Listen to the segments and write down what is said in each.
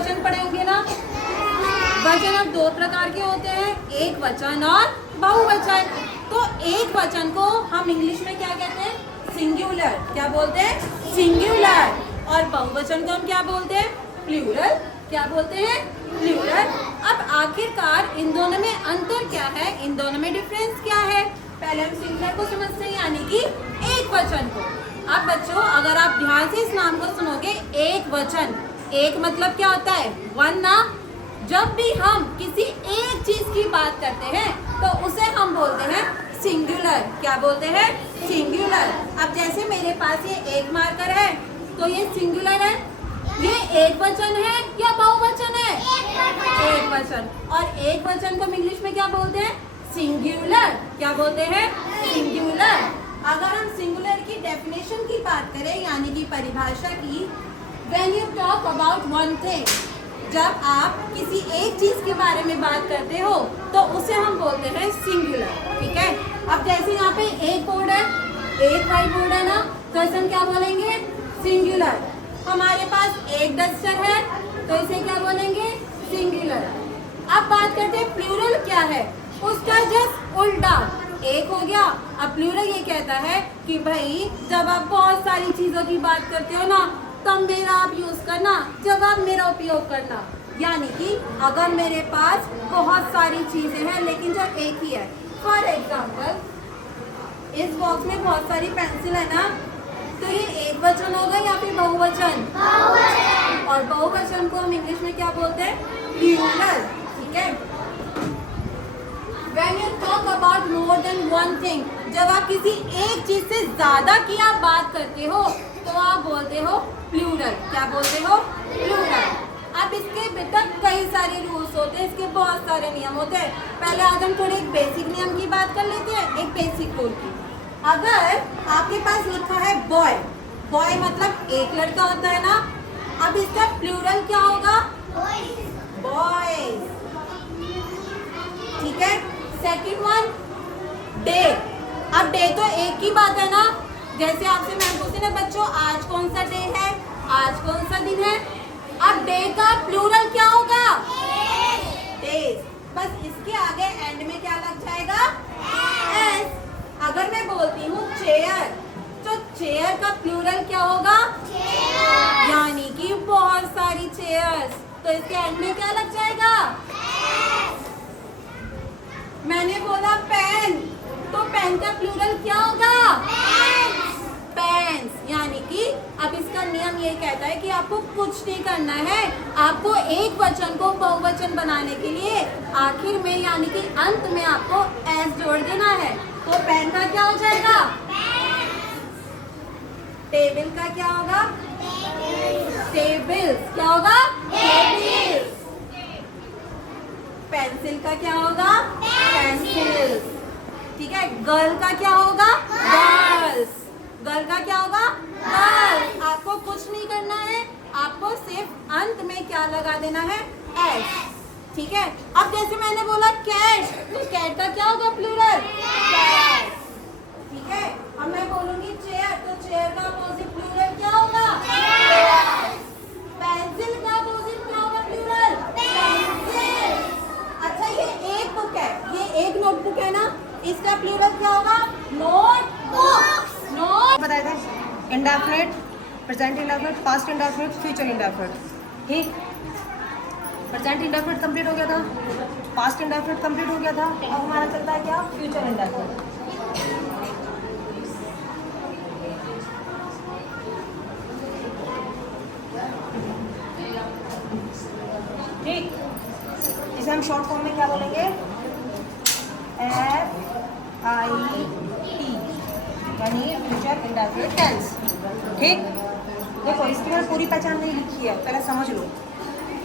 वचन पढ़े होंगे ना। वचन अब दो प्रकार के होते हैं, एक वचन और बहुवचन। तो एक वचन को हम इंग्लिश में क्या कहते हैं? सिंगुलर। क्या बोलते हैं? सिंगुलर। और बहुवचन को हम क्या बोलते हैं? प्लूरल। क्या बोलते हैं? प्लूरल। अब आखिरकार इन दोनों में अंतर क्या है, इन दोनों में डिफरेंस क्या है? पहले हम सिंगुलर को समझते हैं, यानी कि एक वचन को। अब बच्चों अगर आप ध्यान से इस नाम को सुनोगे, एक वचन, एक मतलब क्या होता है? वन ना। जब भी हम किसी एक चीज की बात करते हैं तो उसे हम बोलते हैं सिंगुलर। क्या बोलते हैं? सिंगुलर। अब जैसे मेरे पास ये एक मार्कर है तो ये सिंगुलर है, ये एक वचन है या बहुवचन है? एक वचन। और एक वचन को हम इंग्लिश में क्या बोलते हैं? सिंगुलर। क्या बोलते हैं? सिंगुलर। अगर हम सिंगुलर की डेफिनेशन की बात करें, यानी कि परिभाषा की, when you talk about one thing, जब आप किसी एक चीज के बारे में बात करते हो तो उसे हम बोलते हैं सिंगुलर। ठीक है। अब जैसे यहाँ पे एक बोर्ड है, एक व्हाइट बोर्ड है ना, तो इसे हम क्या बोलेंगे? सिंगुलर। हमारे पास एक डस्टर है तो इसे क्या बोलेंगे? सिंगुलर। अब बात करते हैं प्लूरल क्या है, उसका जस्ट उल्टा। एक हो गया, अब प्लूरल ये कहता है कि भाई जब आप बहुत सारी चीजों की बात करते हो ना, तब मेरा आप यूज करना, जब आप मेरा उपयोग करना। यानी कि अगर मेरे पास बहुत सारी चीजें हैं लेकिन जो एक ही है, फॉर एग्जाम्पल इस बॉक्स में बहुत सारी पेंसिल है ना, तो ये एक वचन होगा या फिर बहुवचन? बहुवचन। और बहुवचन को हम इंग्लिश में क्या बोलते हैं? प्लूरल। ठीक है। When you talk about more than one thing, जब आप किसी एक चीज से ज्यादा की आप बात करते हो तो आप बोलते हो प्लूरल। क्या बोलते हो? प्लूरल। अब इसके भीतर कई सारे रूल्स होते हैं, इसके बहुत सारे नियम होते हैं। पहले आज हम थोड़े एक बेसिक नियम की बात कर लेते हैं, एक बेसिक रूल की। अगर आपके पास लिखा है बॉय, बॉय मतलब एक लड़का होता है ना, अब इसका प्लूरल क्या होगा? बॉयज। ठीक है। Second one, day. अब डे तो एक ही बात है ना, जैसे आपसे मैं पूछती ना बच्चों आज कौन सा डे है, आज कौन सा दिन है। अब डे का प्लूरल क्या होगा? डेज। बस इसके आगे एंड में क्या लग जाएगा? एस। अगर मैं बोलती हूँ चेयर, तो चेयर का प्लूरल क्या होगा? यानी कि बहुत सारी चेयर्स, तो इसके एंड में क्या लग जाएगा? मैंने बोला पेन, तो पेन का प्लूरल क्या होगा? पेन्स। यानी कि अब इसका नियम ये कहता है कि आपको कुछ नहीं करना है, आपको एक वचन को बहुवचन बनाने के लिए आखिर में यानी कि अंत में आपको एस जोड़ देना है। तो पेन का क्या हो जाएगा? टेबल का क्या होगा? टेबल्स। क्या होगा? टेबल्स। पेंसिल का क्या होगा? पेंसिल्स। ठीक है। गर्ल का क्या होगा? गर्ल्स। गर्ल का क्या होगा? गर्ल्स। आपको कुछ नहीं करना है, आपको सिर्फ अंत में क्या लगा देना है? एस। ठीक है। अब जैसे मैंने बोला कैट, तो कैट का क्या होगा प्लूरल? कैट्स। ठीक है। अब मैं बोलूंगी चेयर, तो चेयर का अपोजिट प्लूरल क्या होगा? पेंसिल का अपोजिट क्या होगा प्लूरल? पेंसिल। अच्छा ये एक बुक है, ये एक नोटबुक है ना, इसका प्लूरल क्या होगा? नोटबुक्स। नोट बताया था indefinite, present indefinite, past indefinite, future indefinite. ठीक, प्रेजेंट इंडेफिनिट कंप्लीट हो गया था, पास्ट इंडेफिनिट कंप्लीट हो गया था, अब हमारा चलता है क्या? Future indefinite. ठीक, इसे हम शॉर्ट फॉर्म में क्या बोलेंगे? FIT, यानी फ्यूचर इंडेफिनिट टेंस। ठीक, देखो इसकी मैंने पूरी पहचान नहीं लिखी है, पहले समझ लो।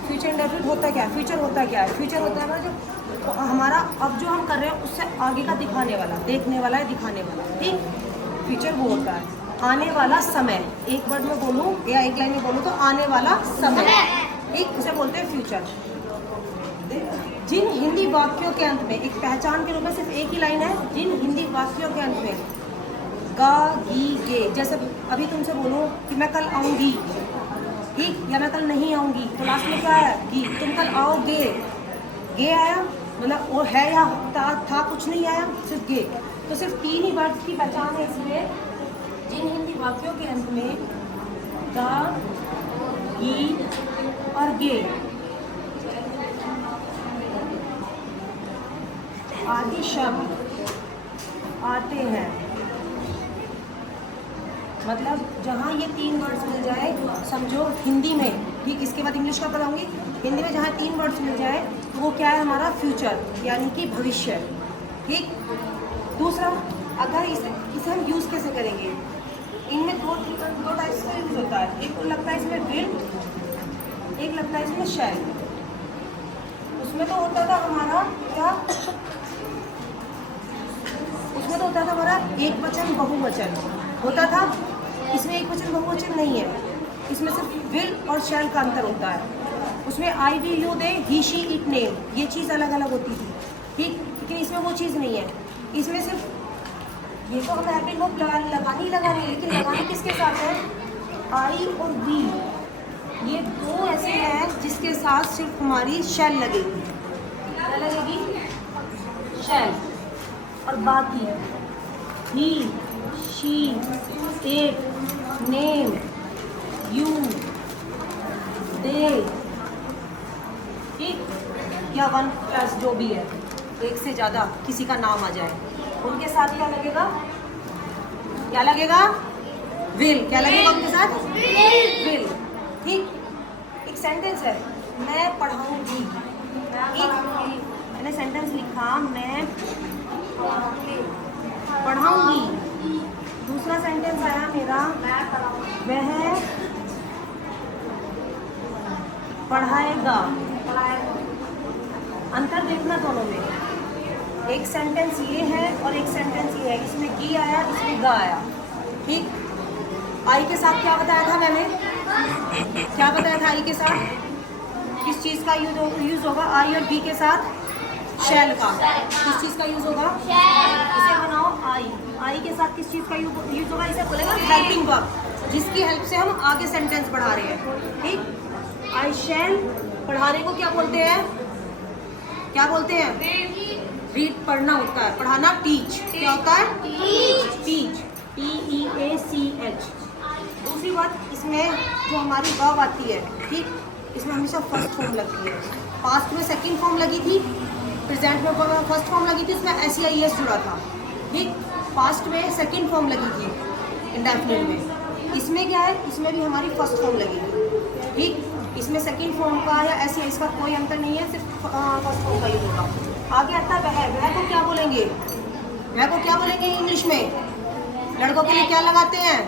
फ्यूचर इंडेफिनिट होता क्या है? फ्यूचर होता क्या है? फ्यूचर होता है जो तो हमारा अब जो हम कर रहे हैं उससे आगे का दिखाने वाला, देखने वाला है, दिखाने वाला। ठीक, फ्यूचर वो होता है आने वाला समय। एक वर्ड में बोलूँ या एक लाइन में बोलूँ तो आने वाला समय। ठीक, उसे बोलते हैं फ्यूचर। जिन हिंदी वाक्यों के अंत में, एक पहचान के रूप में सिर्फ एक ही लाइन है, जिन हिंदी वाक्यों के अंत में गा गी गे, जैसे अभी तुमसे बोलूँ कि मैं कल आऊँगी, ठीक, या मैं कल नहीं आऊँगी, तो लास्ट में क्या है गी, तुम कल आओगे, गे आया, मतलब वो है या था कुछ नहीं आया, सिर्फ गे। तो सिर्फ 3 ही वर्ड्स की पहचान है इसमें, जिन हिंदी वाक्यों के अंत में द, ही और गे आदि शब्द आते हैं। मतलब जहाँ ये 3 वर्ड्स मिल जाए, समझो हिंदी में, ठीक, इसके बाद इंग्लिश का बताऊंगी। हिंदी में जहाँ 3 वर्ड्स मिल जाए तो वो क्या है हमारा फ्यूचर, यानी कि भविष्य। ठीक। दूसरा, अगर इसे हम यूज़ कैसे करेंगे, इनमें दो टाइप्स का यूज़ होता है। एक तो लगता है इसमें विल, एक लगता है इसमें शैल। उसमें तो होता था हमारा क्या, उसमें तो होता था हमारा एक वचन बहुवचन होता था। इसमें एक वचन बहुवचन नहीं है, इसमें सिर्फ विल और शैल का अंतर होता है। उसमें I we you they he she it name, ये चीज़ अलग अलग होती थी। ठीक, लेकिन इसमें वो चीज़ नहीं है। इसमें सिर्फ ये तो हम हैप्पी होप लगानी, लेकिन लगानी किसके साथ है, आई और वी, ये दो ऐसे हैं जिसके साथ सिर्फ हमारी शैल लगेगी। क्या लगेगी, शैल। और बाकी ही, शी, इट, नेम, यू, दे, ठीक, या 1 प्लस जो भी है, एक से ज़्यादा किसी का नाम आ जाए, उनके साथ क्या लगेगा, क्या लगेगा, विल। क्या लगेगा उनके साथ, विल। ठीक। एक सेंटेंस है, मैं पढ़ाऊंगी, मैंने सेंटेंस लिखा, मैं पढ़ाऊंगी। दूसरा सेंटेंस आया मेरा, वह पढ़ाएगा। अंतर देखना दोनों में, एक सेंटेंस ये है और एक सेंटेंस ये है। इसमें की आया, इसमें गा आया। ठीक। आई के साथ क्या बताया था मैंने, क्या बताया था आई के साथ, किस चीज़ का यूज होगा, आई और बी के साथ शैल का। किस चीज़ का यूज होगा, इसे बनाओ आई के साथ किस चीज़ का यूज होगा, इसे बोलेगा हेल्पिंग वर्ब, जिसकी हेल्प से हम आगे सेंटेंस बढ़ा रहे हैं। ठीक। आई शैल, पढ़ाने को क्या बोलते हैं, क्या बोलते हैं, रीड, पढ़ना होता है, पढ़ाना टीच, क्या होता है, टीच, TEACH। दूसरी बात, इसमें जो हमारी वर्ब आती है, ठीक, इसमें हमेशा फर्स्ट फॉर्म लगती है। पास्ट में सेकंड फॉर्म लगी थी, प्रेजेंट में फर्स्ट फॉर्म लगी थी, उसमें SEIS जुड़ा था। ठीक। पास्ट में सेकंड फॉर्म लगी थी इंडेफिनिट में। इसमें क्या है, इसमें भी हमारी फर्स्ट फॉर्म लगेगी। ठीक। इसमें सेकंड फॉर्म का या SEIS का कोई अंतर नहीं है, सिर्फ फर्स्ट फॉर्म का यूज होगा। आगे आता है वह को क्या बोलेंगे, वह को क्या बोलेंगे इंग्लिश में, लड़कों के लिए क्या लगाते हैं,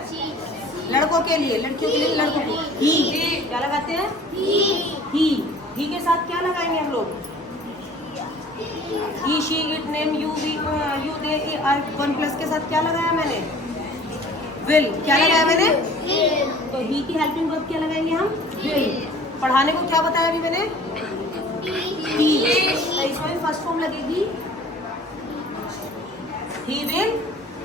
लड़कों के लिए, लड़कियों के लिए लड़कों को ही, क्या लगाते हैं, ही के साथ क्या लगाएंगे हम लोग, he, she, it, name, you, we, you, they, I, 1 plus के साथ क्या लगाया मैंने, विल। क्या लगाया मैंने, तो ही की हेल्पिंग वर्ब क्या लगाएंगे हम, विल। पढ़ाने को क्या बताया अभी मैंने, टीच, तो इसमें फर्स्ट फॉर्म लगेगी, ही विल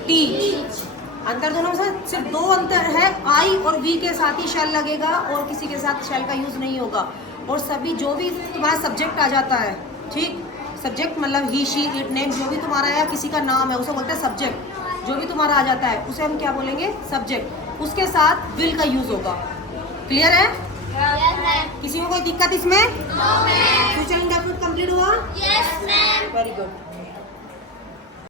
टीच। अंतर दोनों में सिर्फ 2 अंतर है, आई और वी के साथ ही शैल लगेगा और किसी के साथ शैल का यूज नहीं होगा। और सभी जो भी तुम्हारा सब्जेक्ट आ जाता है, ठीक, सब्जेक्ट मतलब ही, शी, इट, नेम, जो भी तुम्हारा या किसी का नाम है उसे बोलते हैं सब्जेक्ट। जो भी तुम्हारा आ जाता है उसे हम क्या बोलेंगे, सब्जेक्ट। उसके साथ विल का यूज होगा। क्लियर है? किसी को कोई दिक्कत इसमें? फ्यूचर इंडेफिनिट कंप्लीट हुआ? Yes, ma'am. Very good.